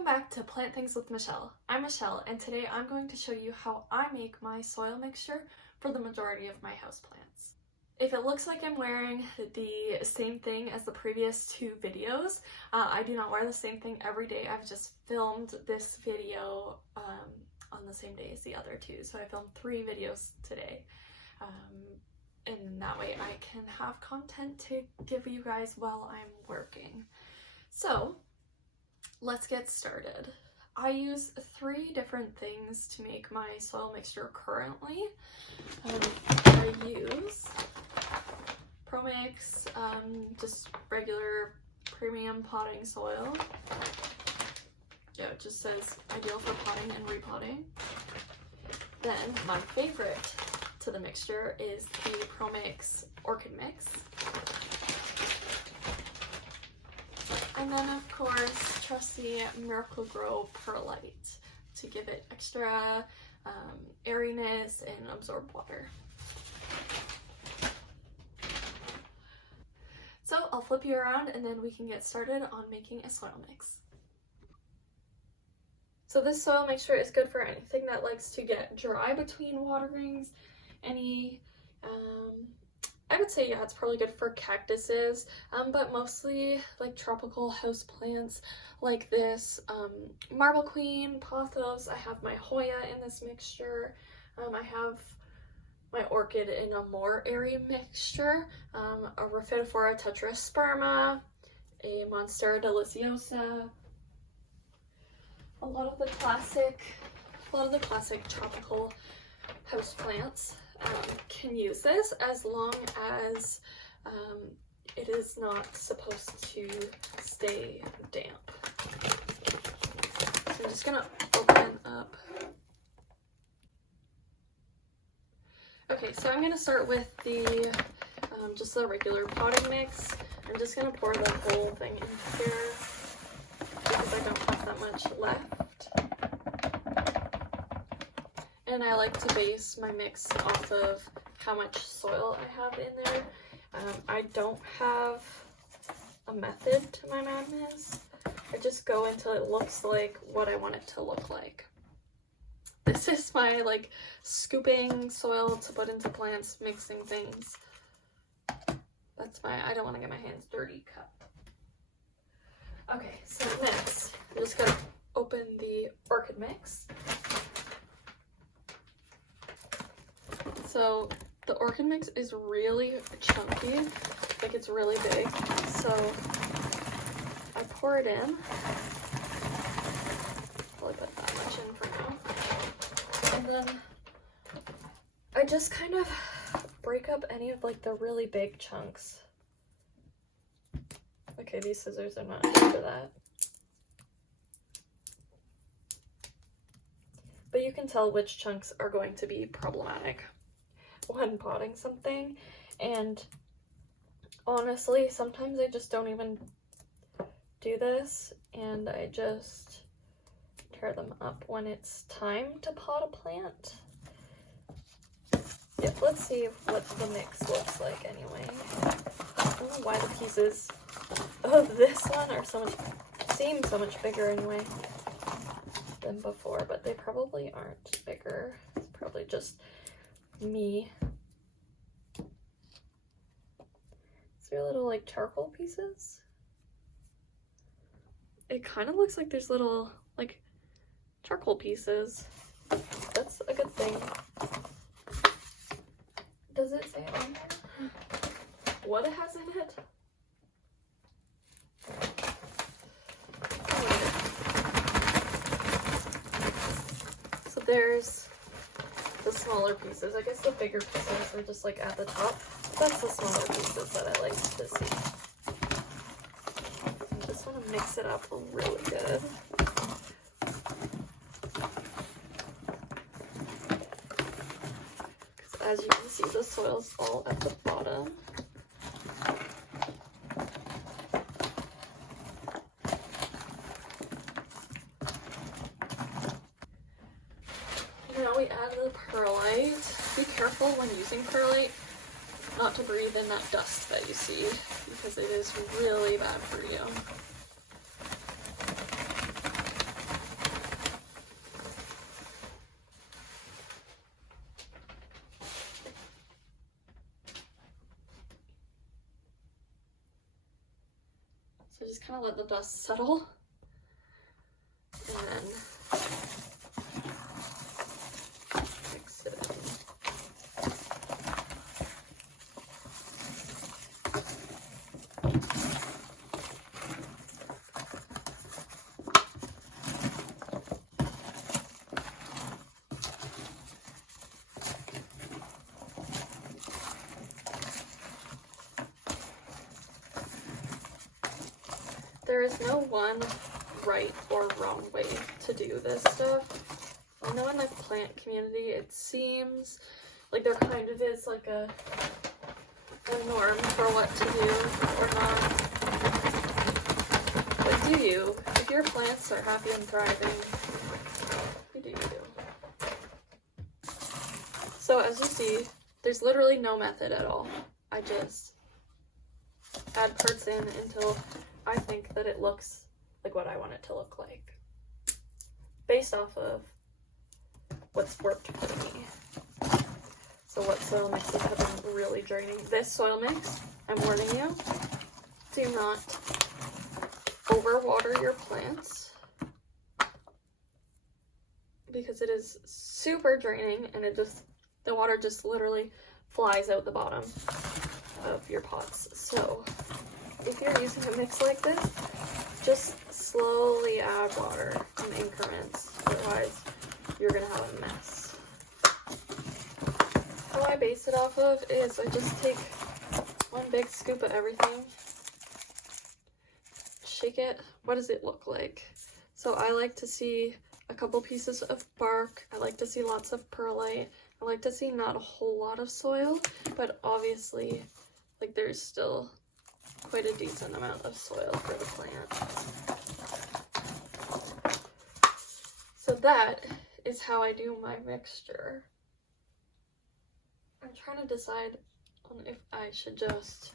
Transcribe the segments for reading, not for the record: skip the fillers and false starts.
Welcome back to Plant Things with Michelle. I'm Michelle, and today I'm going to show you how I make my soil mixture for the majority of my houseplants. If it looks like I'm wearing the same thing as the previous two videos, I do not wear the same thing every day. I've just filmed this video on the same day as the other two, so I filmed 3 videos today. And that way I can have content to give you guys while I'm working. So let's get started. I use 3 different things to make my soil mixture currently. I use ProMix, just regular premium potting soil. Yeah, it just says ideal for potting and repotting. Then my favorite to the mixture is the ProMix Orchid Mix. And then of course, trusty Miracle-Gro Perlite to give it extra airiness and absorb water. So I'll flip you around and then we can get started on making a soil mix. So this soil mixture is good for anything that likes to get dry between waterings. I would say, yeah, it's probably good for cactuses, but mostly like tropical house plants like this. Marble Queen, Pothos, I have my Hoya in this mixture. I have my orchid in a more airy mixture, a Rhaphidophora tetrasperma, a Monstera deliciosa. A lot of the classic tropical house plants can use this as long as it is not supposed to stay damp. So I'm just gonna open up. Okay, so I'm gonna start with the just the regular potting mix. I'm just gonna pour the whole thing in here because I don't have that much left. And I like to base my mix off of how much soil I have in there. I don't have a method to my madness. I just go until it looks like what I want it to look like. This is my like scooping soil to put into plants, mixing things. That's my, I don't want to get my hands dirty cup. Okay, so next, I'm just gonna open the orchid mix. So the orchid mix is really chunky, like it's really big, so I pour it in. Probably put that much in for now. And then I just kind of break up any of like the really big chunks. Okay, these scissors are not good for that. But you can tell which chunks are going to be problematic when potting something, and honestly sometimes I just don't even do this and I just tear them up when it's time to pot a plant. Yeah, let's see what the mix looks like anyway. I don't know why the pieces of this one are seem so much bigger anyway than before, but they probably aren't bigger. It's probably just me. Is there little like charcoal pieces? It kind of looks like there's little like charcoal pieces. That's a good thing. Does it say on there what it has in it? So there's the smaller pieces. I guess the bigger pieces are just like at the top. That's the smaller pieces that I like to see. I just want to mix it up really good. Because as you can see, the soil's all at the bottom. Now we add the perlite. Be careful when using perlite not to breathe in that dust that you see, because it is really bad for you. just kind of let the dust settle. And then mix it in. There is no one right or wrong way to do this stuff. I know in the plant community it seems like there kind of is like a norm for what to do or not. But do you? If your plants are happy and thriving, you do you. So as you see, there's literally no method at all. I just add parts in until I think that it looks like what I want it to look like, based off of what's worked for me. So what soil mixes have been really draining. This soil mix, I'm warning you, do not overwater your plants, because it is super draining and the water just literally flies out the bottom of your pots. So if you're using a mix like this, just slowly add water in increments, otherwise you're gonna have a mess. How I base it off of is I just take one big scoop of everything, shake it. What does it look like? So I like to see a couple pieces of bark. I like to see lots of perlite. I like to see not a whole lot of soil, but obviously, like, there's still quite a decent amount of soil for the plant. So that is how I do my mixture. I'm trying to decide on if I should just...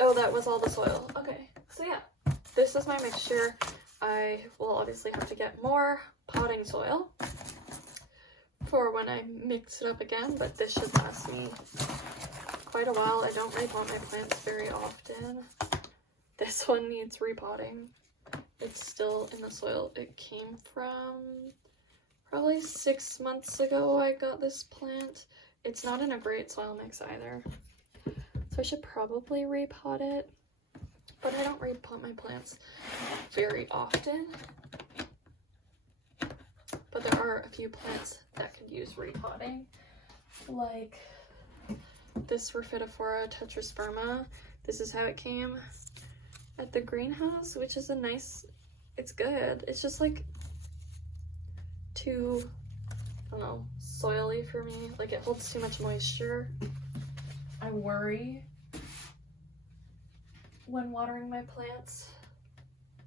Oh, that was all the soil. Okay, so yeah, this is my mixture. I will obviously have to get more potting soil for when I mix it up again, but this should last me quite a while. I don't repot my plants very often. This one needs repotting. It's still in the soil it came from. Probably 6 months ago I got this plant. It's not in a great soil mix either, so I should probably repot it, but I don't repot my plants very often. But there are a few plants that could use repotting, like this Rhaphidophora tetrasperma. This is how it came at the greenhouse, which is a nice, it's good. It's just like too, I don't know, soily for me. Like, it holds too much moisture. I worry when watering my plants.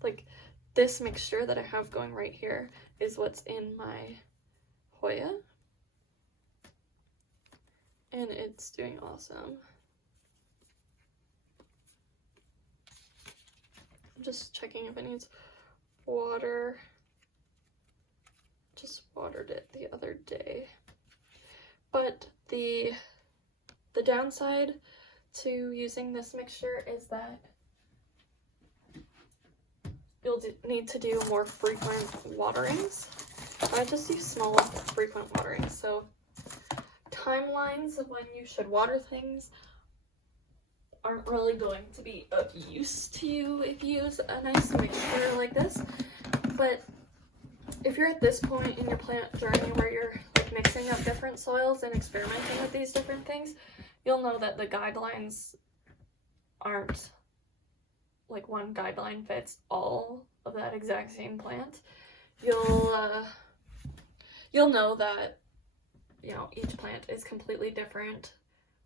Like, this mixture that I have going right here is what's in my Hoya, and it's doing awesome. I'm just checking if it needs water. Just watered it the other day. But the downside to using this mixture is that you'll need to do more frequent waterings. I just use small, frequent waterings, so timelines of when you should water things aren't really going to be of use to you if you use a nice mixture like this. But if you're at this point in your plant journey where you're like mixing up different soils and experimenting with these different things, you'll know that the guidelines aren't like one guideline fits all of that exact same plant. You'll know that, you know, each plant is completely different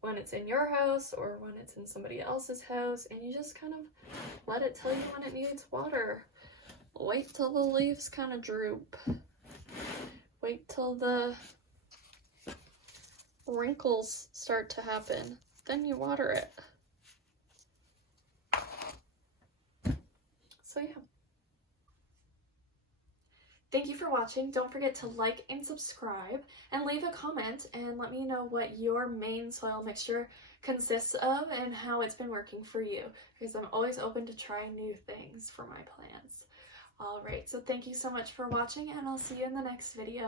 when it's in your house or when it's in somebody else's house, and you just kind of let it tell you when it needs water. Wait till the leaves kind of droop. Wait till the wrinkles start to happen. Then you water it. So yeah. Thank you for watching. Don't forget to like and subscribe and leave a comment and let me know what your main soil mixture consists of and how it's been working for you, because I'm always open to trying new things for my plants. Alright, so thank you so much for watching, and I'll see you in the next video.